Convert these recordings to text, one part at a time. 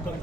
சின்ன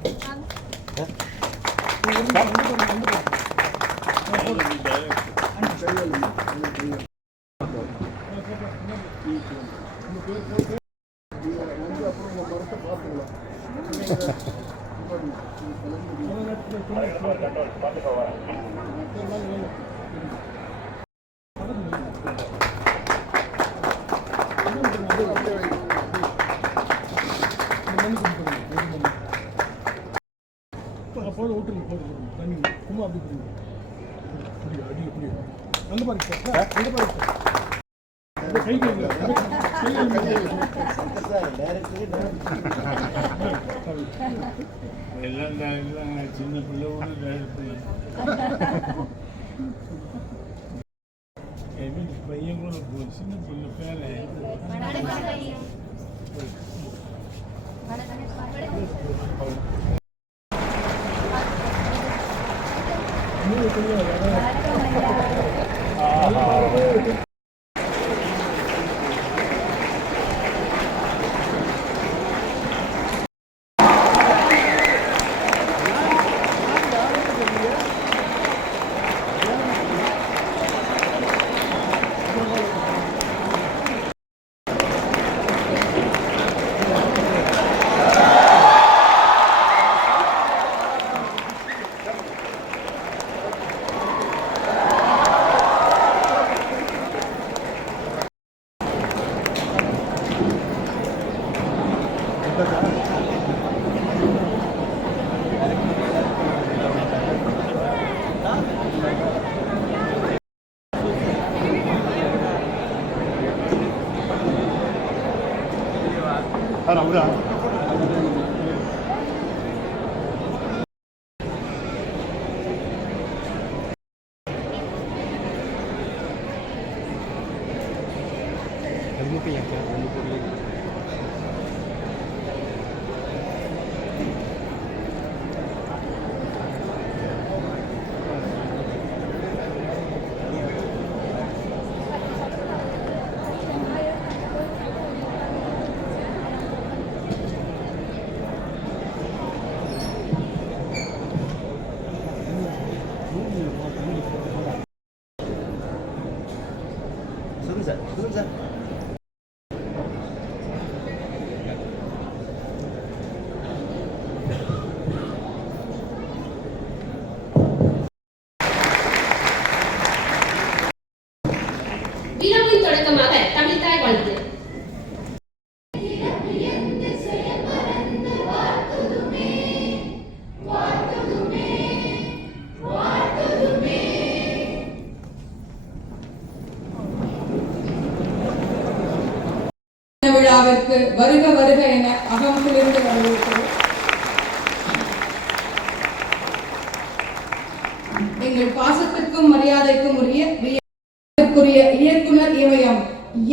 பிள்ளை பையன் கூட சின்ன பிள்ளை பேரை Ahora. Kamu punya kan? Kamu boleh. விழாவின் தொடக்கமாக தமிழ் தாய் வாழ்த்து. விழாவிற்கு வருக வருக என அகமத்திலிருந்து வரவேற்கிறோம். எங்கள் பாசத்திற்கும் மரியாதைக்கும் உரிய இயக்குனர் இமயம்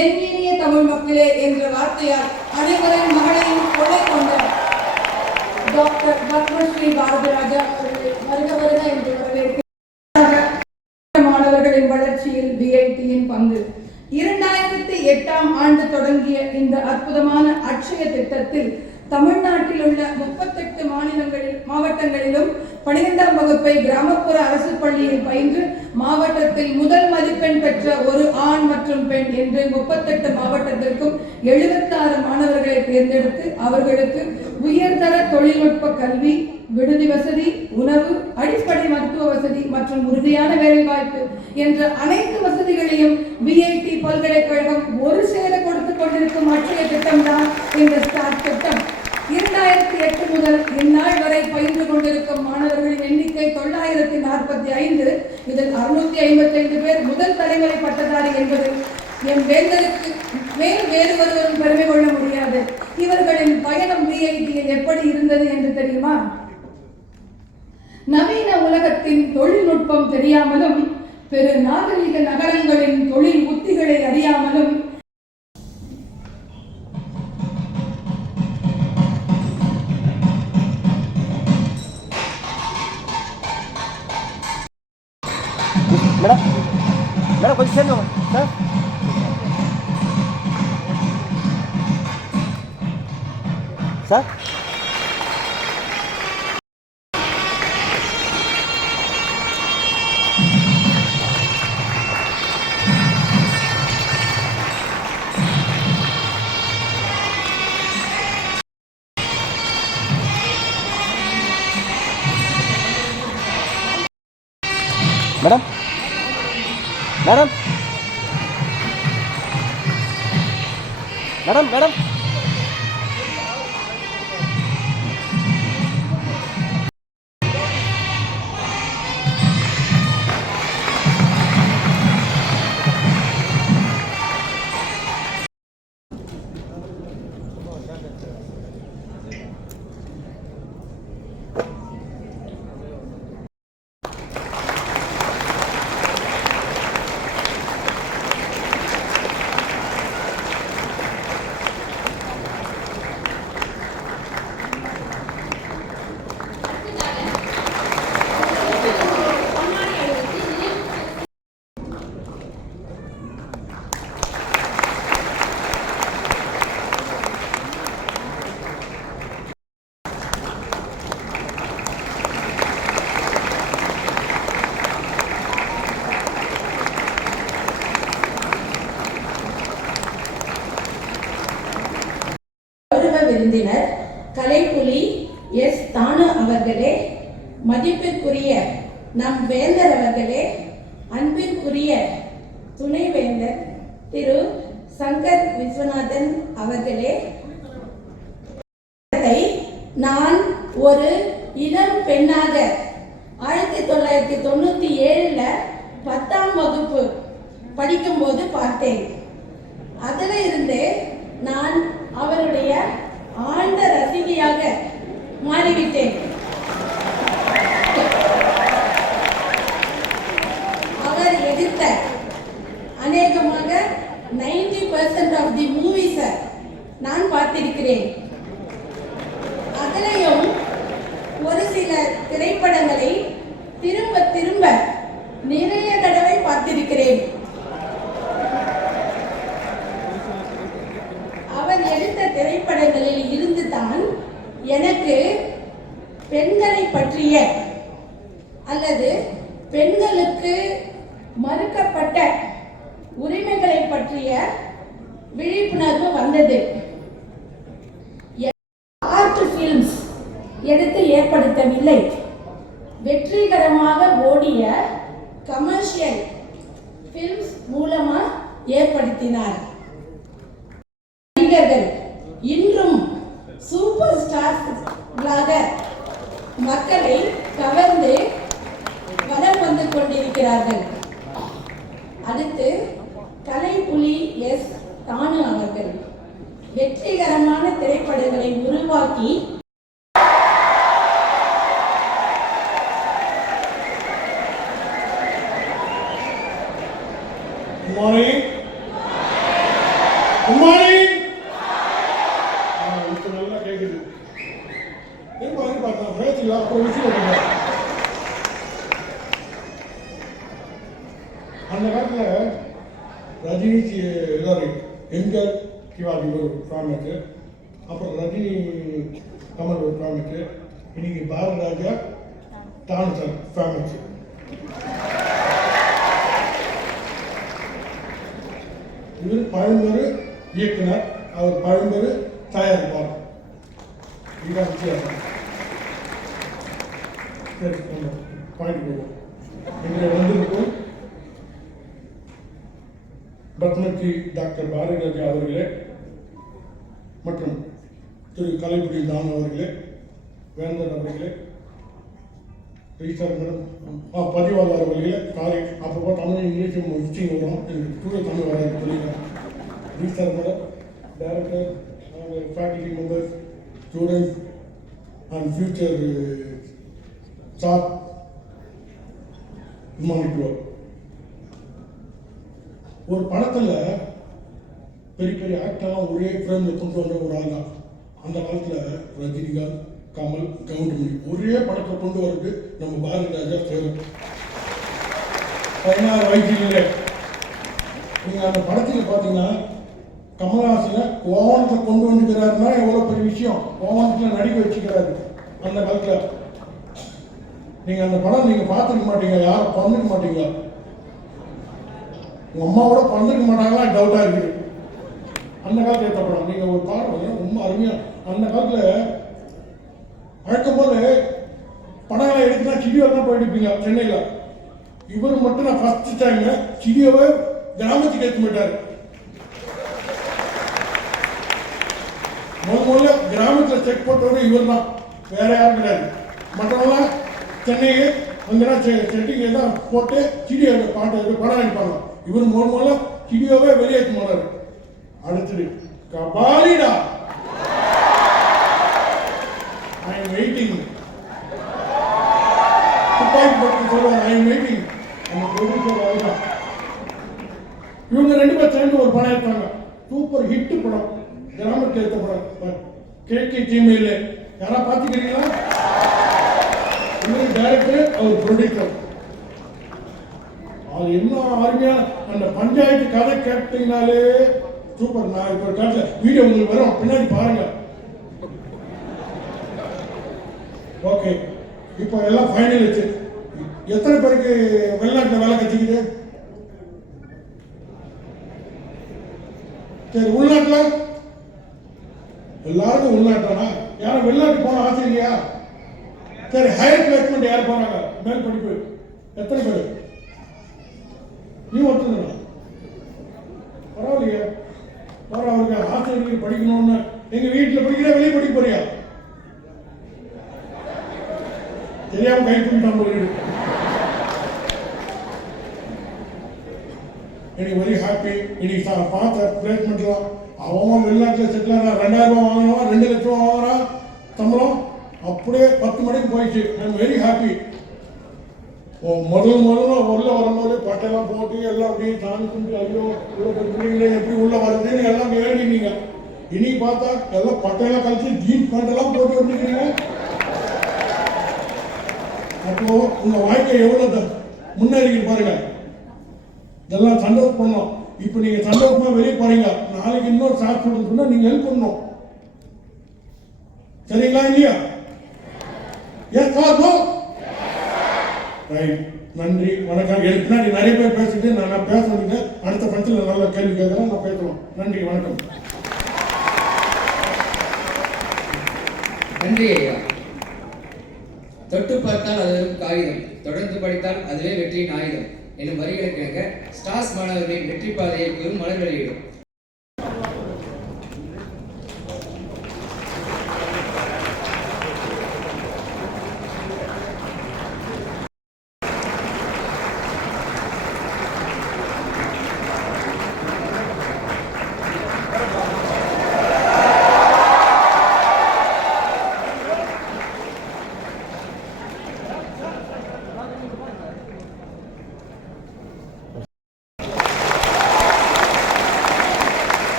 என் இனிய தமிழ் மக்களே என்ற வார்த்தையால் அனைவரின் மகளையும் கொலை கொண்ட டாக்டர் பத்மஸ்ரீ பாரதிராஜா அவர்களை வருக வருக என்று வரவேற்கிறேன். மாணவர்களின் வளர்ச்சியில் பிஐடியின் பங்கு. 2008ஆம் ஆண்டு தொடங்கிய இந்த அற்புதமான அட்சய திட்டத்தில் தமிழ்நாட்டில் உள்ள 38 மாவட்டங்களிலும் 12ஆம் வகுப்பை கிராமப்புற அரசு பள்ளியில் பயின்று மாவட்டத்தில் முதல் மதிப்பெண் பெற்ற ஒரு ஆண் மற்றும் பெண் என்று 38 மாவட்டத்திற்கும் 76 மாணவர்களை தேர்ந்தெடுத்து அவர்களுக்கு உயர்தர தொழில்நுட்ப கல்வி, விடுதி வசதி, உணவு, அடிப்படை மருத்துவ வசதி மற்றும் உறுதியான வேலைவாய்ப்பு என்ற அனைத்து வசதிகளையும் பிஐடி பல்கலைக்கழகம் ஒரு சேர கொடுத்துக் கொண்டிருக்கும் அட்சய திட்டம்தான் இந்த ஸ்டார்ட் திட்டம். 2008 முதல் இந்நாள் வரை பயின்று கொண்டிருக்கும் மாணவர்களின் எண்ணிக்கை 945. இதில் 655 பேர் முதல் தலைமுறை பட்டதாரி என்பது என் வேந்தருக்கு வேறு ஒருவரும் பெருமை கொள்ள முடியாது. இவர்களின் பயணம் பிஐடியில் எப்படி இருந்தது என்று தெரியுமா? நவீன உலகத்தின் தொழில்நுட்பம் தெரியாமலும் பெரு நாகரிக நகரங்களின் தொழில் உத்திகளை அறியாமலும் மேடம் கொஞ்சம் சேர்ந்து sir. Sir madam madam madam madam விருந்தினர் கலைப்புலி எஸ் தானு அவர்களே, மதிப்பிற்குரிய நம் வேந்தர் அவர்களே, அன்பிற்குரிய துணைவேந்தர் திரு சங்கர் விஸ்வநாதன் அவர்களே, நான் ஒரு இளம் பெண்ணாக 1997 10ஆம் வகுப்பு படிக்கும்போது பார்த்தேன். அதில் இருந்து நான் அவருடைய ஆழ்ந்த ரசிகையாக மாறிவிட்டேன். அவர் எடுத்த அநேகமாக 90% ஆஃப் தி மூவிஸை நான் பார்த்திருக்கிறேன். அதிலையும் ஒரு சில திரைப்படங்களை திரும்ப திரும்ப நிறைய தடவை பார்த்திருக்கிறேன். அவர் எடுத்த திரைப்படங்களில் இருந்து தான் எனக்கு பெண்களை பற்றிய அல்லது பெண்களுக்கு மறுக்கப்பட்ட உரிமைகளை பற்றிய விழிப்புணர்வு வந்தது. ஆர்ட் ஃபில்ம்ஸ் எடுத்து ஏற்படுத்தவில்லை, வெற்றிகரமாக ஓடிய கமர்ஷியல் ஃபில்ம்ஸ் மூலமா ஏற்படுத்தினார். நடிகர்கள் இன்றும் சூப்பர் ஸ்டார்களாக மக்களை கவர்ந்து வலம் வந்து கொண்டிருக்கிறார்கள். அடுத்து கலைப்புலி எஸ் தானு அவர்கள் வெற்றிகரமான திரைப்படங்களை உருவாக்கி நல்லா கேட்குது. பார்த்தா அந்த காலத்தில் ரஜினி எல்லாரும் எம்ஜிஆர் சிவாஜி ஒரு ஃபேமஸு, அப்புறம் ரஜினி கமல் ஒரு ஃபேமஸு, இன்னைக்கு பாரதி ராஜா தானு சார் ஃபேமஸு. இவர் பழம்பெரு இயக்குனர், அவர் பழம்பெரு தயாரிப்பார். இதுதான் வித்தியாசம். சரி, நம்ம பாயிண்ட் போவோம். இங்கே வந்திருக்கும் பத்மஸ்ரீ டாக்டர் பாரதி ராஜா அவர்களே மற்றும் திரு கலைப்புலி தானு அவர்களே, வேந்தர் அவர்களே, ரிஜிஸ்டர் மேடம், பதிவாளர் அவர்களே, காலை அப்பப்போ தமிழ் இங்கிலீஷும் மிக்சிங் வரும், எனக்கு தூய தமிழ் வராது சொல்லிடுறேன். Register madam, director, faculty members, students and future staff, monitor. ஒரு படத்தில் பெரிய பெரிய ஆக்டர்லாம் ஒரே ஃப்ரேமில் கொண்டு வந்த ஒரு ஆள் தான். அந்த காலத்தில் ரஜினிகாந்த், கமல், கவுண்டமணி ஒரே படத்தை கொண்டு வரது நம்ம பாரதி ராஜா சேரும். 16 வயசுல நீங்கள் அந்த படத்தில் பார்த்தீங்கன்னா கமல்ஹாசனை கோவணத்தை கொண்டு வந்துக்கிறாருன்னா எவ்வளோ பெரிய விஷயம். கோவணத்தில் நடிக்க வச்சுக்கிறாரு அந்த காலத்தில். நீங்கள் அந்த படம் நீங்கள் பார்த்துக்க மாட்டீங்க, யாரும் பிறந்துக்க மாட்டீங்க. உங்கள் அம்மாவோட பிறந்துக்க மாட்டாங்களா டவுட்டாக இருக்குது. அந்த காலத்தில் ஏற்ற படம் நீங்கள் ஒரு பாருங்க, ரொம்ப அருமையாக. அந்த காலத்தில் வழக்கம் போல படங்களை எடுத்துனா சிடியோர் தான் போயிருப்பீங்க சென்னையில். இவர் மட்டும் நான் ஃபர்ஸ்ட் டைம் சிடியோவை கிராமத்துக்கு ஏற்ற மாட்டாரு. முதல்ல கிராமத்தில் செக் போட்டவர் இவர் தான், வேற யாரும் கிடையாது. மற்றவங்களாம் சென்னைக்கு அங்கெல்லாம் செட்டிங்க தான் போட்டு சிடியோ பாட்டு படம் அடிப்பாங்க. இவர் முதல்ல சிடியோவே வெளியேற்ற போனார். அடுத்தது கபாலிடா, ஐ எம் வெயிட்டிங். துப்பாக்கி பற்றி சொல்லுவாங்க, ஐ எம் வெயிட்டிங். அந்த ப்ரொடியூசர் அவர்தான். இவங்க ரெண்டு பேர் சேர்ந்து ஒரு படம் எடுத்தாங்க, சூப்பர் ஹிட் படம், கிராமத்தில் எடுத்த படம், கேட்கே தீமையில். யாரா பார்த்துக்கிறீங்களா? இவர் டைரக்டர், அவர் ப்ரொடியூசர். அது என்ன அருமையா அந்த பஞ்சாயத்து கதை கேட்டீங்கனாலே சூப்பர். நான் இப்போ காட்டுல வீடியோ உங்களுக்கு வரும், பின்னாடி பாருங்க. ஓகே, இப்போ எல்லாம் ஃபைனல் வச்சு எத்தனை பேருக்கு வெளிநாட்டில் வேலை கட்டிக்குது? சரி, உள்நாட்டில் எல்லாருக்கும் உள்நாட்டானா? யாரும் வெளிநாட்டு போன ஆசை இல்லையா? சரி, ஹையர் பிளேஸ்மெண்ட் யார் போனாங்க? மேல் படிப்பு எத்தனை பேர்? நீ ஒருத்தர் பரவாயில்லையா? அவருக்கு ஆசிரியர்கள் படிக்கணும்னு எங்க வீட்டில் படிக்கிற வெளியே படிக்க போறியா? தெரியாம கை தூக்கிட்டான் போயிடு. எனக்கு வெரி ஹாப்பி. இன்னைக்கு பார்த்த பிளேஸ்மெண்ட்லாம் அவன் வெளிநாட்டில் செட்டில் ஆனா 2000 ரூபா வாங்கினவன் 2 லட்சம் ரூபா வாங்குறான் சம்பளம். அப்படியே 10 மணிக்கு போயிடுச்சு. I am very happy. முதல்ல உள்ள வரும்போது பட்டையெல்லாம் போட்டு எல்லாம் அப்படியே சாமி கும்பிட்டு ஐயோ இவ்வளோ எப்படி உள்ள வருதுன்னு எல்லாம் கேள்விங்க. இனி பார்த்தா எல்லாம் பட்டையெல்லாம் கழிச்சு ஜீன்ஸ் பேண்டெல்லாம் போட்டு வந்துக்கிறீங்க. அப்போ உங்க வாழ்க்கை எவ்வளவு முன்னேறி பாருங்க. இதெல்லாம் சந்தோஷம் பண்ணணும். இப்போ நீங்க சந்தோஷமா வெளியே போறீங்க, நாளைக்கு இன்னொரு சாட்சி சொன்னா நீங்க ஹெல்ப் பண்ணணும். சரிங்களா இல்லையா? Yes sir, no right. நன்றி, வணக்கம். எனக்கு பின்னாடி நிறைய பேர் பேசிட்டு நான் பேசுறதுங்க. அடுத்த படத்தில் நல்ல கேள்வி கேட்கறேன், நான் பேசுவோம். நன்றி, வணக்கம். நன்றி ஐயா. தொட்டு பார்த்தால் அது ஒரு காகிதம், தொடர்ந்து படித்தால் அதுவே வெற்றியின் ஆயுதம் என்னும் வரிகளுக்கு இணங்க ஸ்டார்ஸ் மாணவர்களின் வெற்றி பாதையை கூறும் மலர் வெளியிடும்.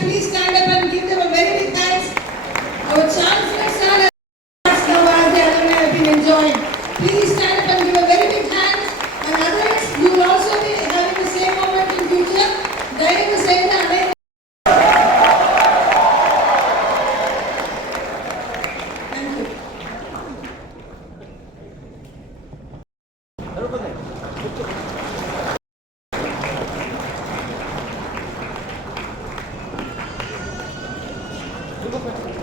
Please stand up and give them a very big thanks. Our chancellor sir now as the alumni have been enjoying. Please stand up and give a very big thanks. And others, you will also be having the same moment in future. Dayanu saying that. Thank you.